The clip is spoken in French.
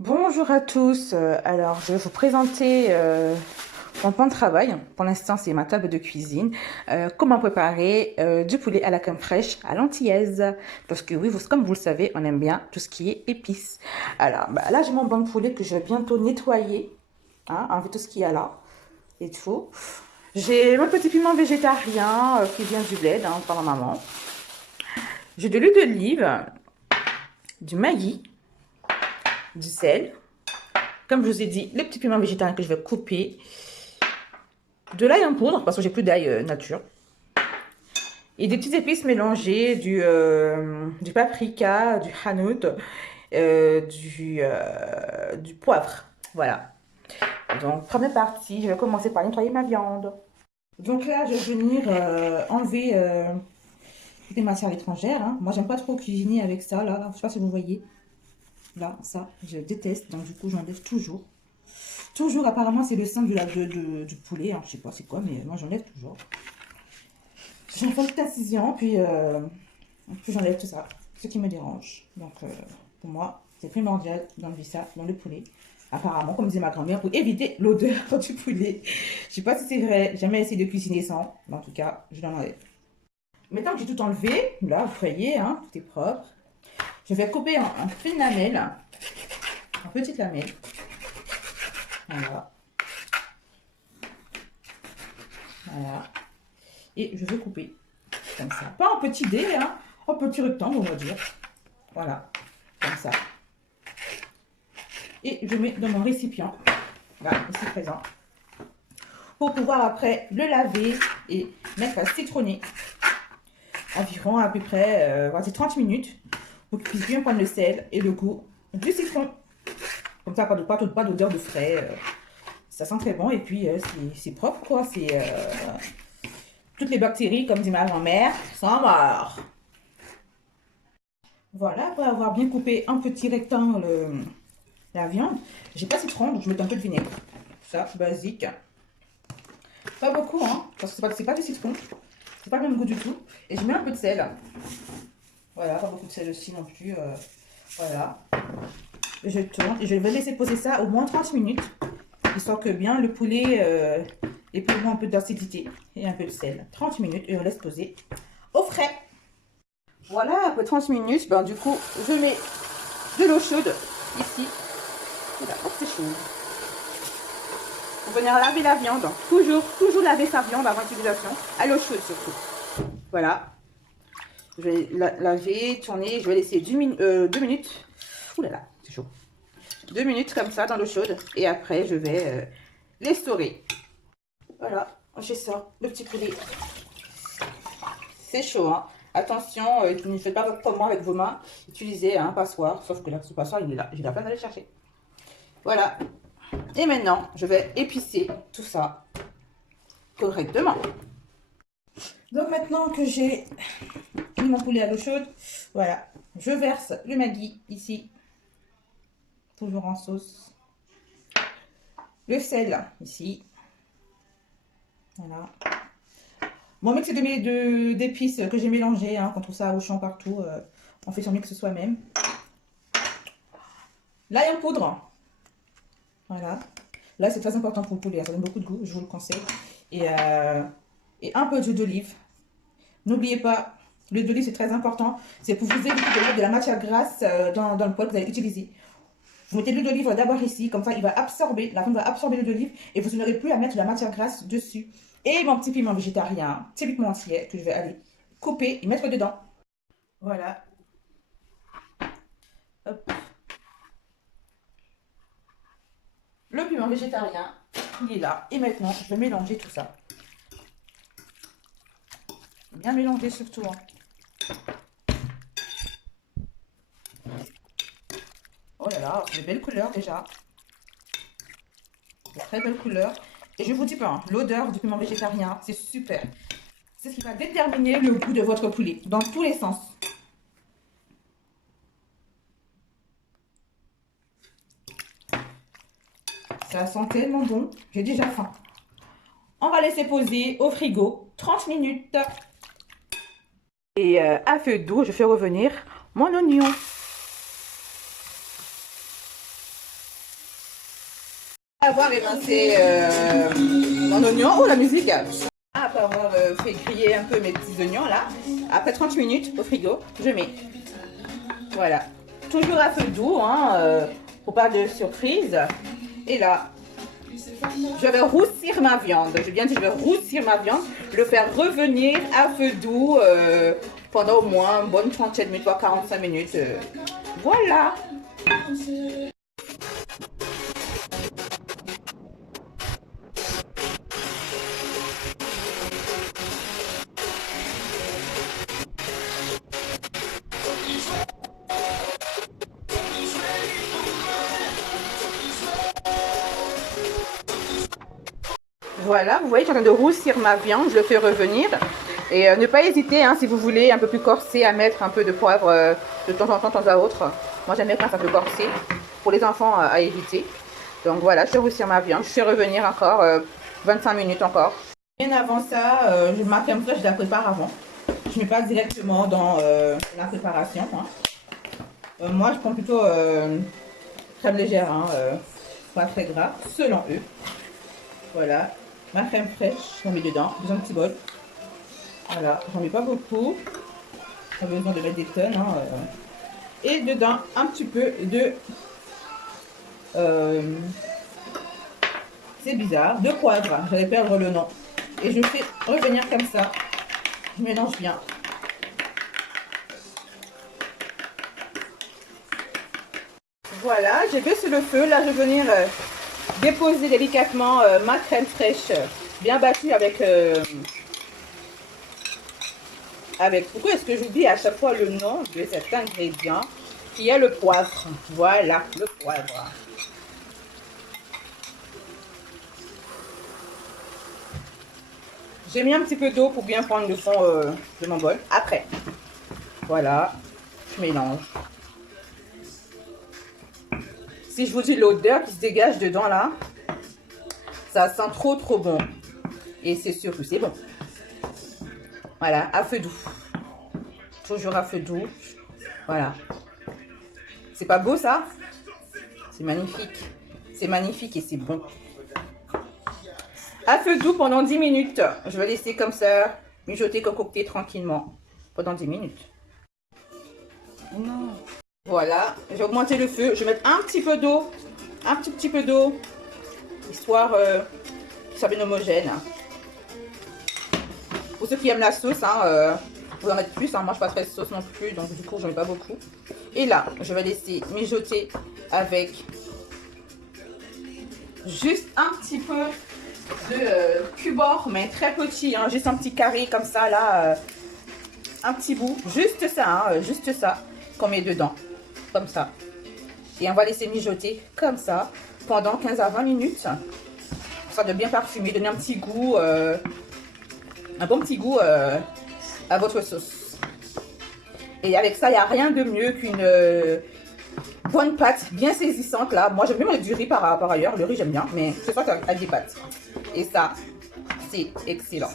Bonjour à tous. Alors, je vais vous présenter mon plan de travail. Pour l'instant, c'est ma table de cuisine. Comment préparer du poulet à la crème fraîche à l'antillaise. Parce que oui, comme vous le savez, on aime bien tout ce qui est épices. Alors, là, j'ai mon banc de poulet que je vais bientôt nettoyer. Hein, enlever tout ce qu'il y a là et tout. J'ai mon petit piment végétarien qui vient du bled par ma maman. J'ai de l'huile d'olive, du maïs, du sel. Comme je vous ai dit, les petits piments végétariens que je vais couper. De l'ail en poudre, parce que j'ai plus d'ail nature. Et des petites épices mélangées, du paprika, du hanout, du poivre. Voilà. Donc, première partie, je vais commencer par nettoyer ma viande. Donc là, je vais venir enlever des matières étrangères. Hein. Moi, j'aime pas trop cuisiner avec ça. Là, je sais pas si vous voyez. Là, ça, je déteste. Donc, du coup, j'enlève toujours. Toujours, apparemment, c'est le sang du poulet. Hein. Je sais pas c'est quoi, mais moi, j'enlève toujours. J'en fais une petite incision, puis j'enlève tout ça, ce qui me dérange. Donc, pour moi, c'est primordial d'enlever ça dans le poulet. Apparemment, comme disait ma grand-mère, pour éviter l'odeur du poulet. Je sais pas si c'est vrai, j'ai jamais essayé de cuisiner sans. Mais en tout cas, je l'enlève. Maintenant que j'ai tout enlevé, là, vous voyez, hein, tout est propre. Je vais couper en fines lamelles, en petites lamelles. Voilà. Voilà. Et je vais couper comme ça. Pas en petit dé, hein, en petit rectangle, on va dire. Voilà, comme ça. Et je mets dans mon récipient, voilà, ici présent, pour pouvoir après le laver et mettre à citronner environ à peu près voici 30 minutes pour qu'il puisse bien prendre le sel et le goût du citron. Comme ça, pas d'odeur de frais. Ça sent très bon et puis c'est propre, quoi. Toutes les bactéries, comme dit ma grand-mère, sont mortes. Voilà, après avoir bien coupé en petits rectangles la viande, j'ai pas de citron, donc je mets un peu de vinaigre. Ça, basique. Pas beaucoup, hein, parce que c'est pas du citron. C'est pas le même goût du tout. Et je mets un peu de sel. Voilà, pas beaucoup de sel aussi non plus. Voilà. Et je tourne et je vais laisser poser ça au moins 30 minutes. Histoire que bien le poulet ait pour moi un peu d'acidité et un peu de sel. 30 minutes et on laisse poser au frais. Voilà, après 30 minutes, ben, du coup, je mets de l'eau chaude ici. Voilà, hop, c'est chaud. Pour venir laver la viande. Toujours laver sa viande avant l'utilisation. À l'eau chaude surtout. Voilà. Je vais laver, tourner. Je vais laisser 2 minutes. Ouh là là, c'est chaud. 2 minutes comme ça dans l'eau chaude. Et après, je vais l'estorer. Voilà, j'ai ça, le petit poulet. C'est chaud, hein. Attention, ne faites pas comme moi avec vos mains. Utilisez un passoire. Sauf que là, ce passoire, il est là. J'ai la peine d'aller le chercher. Voilà. Et maintenant, je vais épicer tout ça correctement. Donc maintenant que j'ai mis mon poulet à l'eau chaude, voilà, je verse le Maggi ici, toujours en sauce. Le sel ici, voilà. Mon mix d'épices que j'ai mélangé, hein, qu'on trouve ça au champ partout, on fait son mix soi-même. L'ail en poudre, voilà. Là, c'est très important pour le poulet, ça donne beaucoup de goût, je vous le conseille. Et un peu d'huile d'olive. N'oubliez pas, l'huile d'olive, c'est très important. C'est pour vous éviter de mettre de la matière grasse dans le poêle que vous allez utiliser. Vous mettez l'huile d'olive d'abord ici, comme ça, il va absorber, la viande va absorber l'huile d'olive et vous n'aurez plus à mettre de la matière grasse dessus. Et mon petit piment végétarien, typiquement entier, que je vais aller couper et mettre dedans. Voilà. Hop. Le piment végétarien, il est là. Et maintenant, je vais mélanger tout ça. Bien mélanger surtout. Hein. Oh là là, de belles couleurs déjà. De très belles couleurs. Et je vous dis pas, hein, l'odeur du piment végétarien, c'est super. C'est ce qui va déterminer le goût de votre poulet, dans tous les sens. Ça sent tellement bon, j'ai déjà faim. On va laisser poser au frigo 30 minutes. Et à feu doux, je fais revenir mon oignon. avoir émincé mon oignon, oh la musique, après avoir fait griller un peu mes petits oignons là, après 30 minutes au frigo, je mets. Voilà, toujours à feu doux, hein, pour pas de surprise. Et là, je vais roussir ma viande. J'ai bien dit, je vais roussir ma viande, le faire revenir à feu doux pendant au moins une bonne trentaine de minutes, voire 45 minutes. Voilà. Voilà, vous voyez, je suis en train de roussir ma viande, je le fais revenir. Et ne pas hésiter, hein, si vous voulez un peu plus corsé, à mettre un peu de poivre de temps en temps, de temps à autre. Moi, j'aime bien quand c'est un peu corsé, pour les enfants à éviter. Donc voilà, je roussir ma viande, je fais revenir encore 25 minutes encore. Bien avant ça, ma crème fraîche, je la prépare avant. Je ne mets pas directement dans la préparation. Hein. Moi, je prends plutôt crème légère, hein, pas très gras, selon eux. Voilà. Ma crème fraîche, j'en mets dedans, dans un petit bol. Voilà, j'en mets pas beaucoup. Pas besoin de mettre des tonnes. Hein, Et dedans, un petit peu de... c'est bizarre, de poivre. J'allais perdre le nom. Et je fais revenir comme ça. Je mélange bien. Voilà, j'ai baissé le feu. Là, je vais venir déposer délicatement ma crème fraîche bien battue avec... pourquoi est-ce que j'oublie à chaque fois le nom de cet ingrédient qui est le poivre. Voilà, le poivre. J'ai mis un petit peu d'eau pour bien prendre le fond de mon bol. Après, voilà, je mélange. Si je vous dis l'odeur qui se dégage dedans là, ça sent trop bon. Et c'est sûr que c'est bon. Voilà, à feu doux. Toujours à feu doux. Voilà. C'est pas beau ça? C'est magnifique. C'est magnifique et c'est bon. À feu doux pendant 10 minutes. Je vais laisser comme ça mijoter, concocter tranquillement pendant 10 minutes. Non. Voilà, j'ai augmenté le feu. Je vais mettre un petit peu d'eau. Un petit peu d'eau. Histoire que ça soit bien homogène. Pour ceux qui aiment la sauce, hein, vous en mettre plus. Hein, moi, je ne suis pas très sauce non plus. Donc, du coup, j'en mets pas beaucoup. Et là, je vais laisser mijoter avec juste un petit peu de cubord, mais très petit. Hein, juste un petit carré comme ça, là. Un petit bout. Juste ça, hein, juste ça qu'on met dedans. Comme ça. Et on va laisser mijoter comme ça pendant 15 à 20 minutes. Ça de bien parfumer, donner un petit goût, un bon petit goût à votre sauce. Et avec ça, il n'y a rien de mieux qu'une bonne pâte bien saisissante là. Moi, j'aime bien mettre du riz par ailleurs. Le riz, j'aime bien, mais c'est pas avec des pâtes. Et ça, c'est excellent.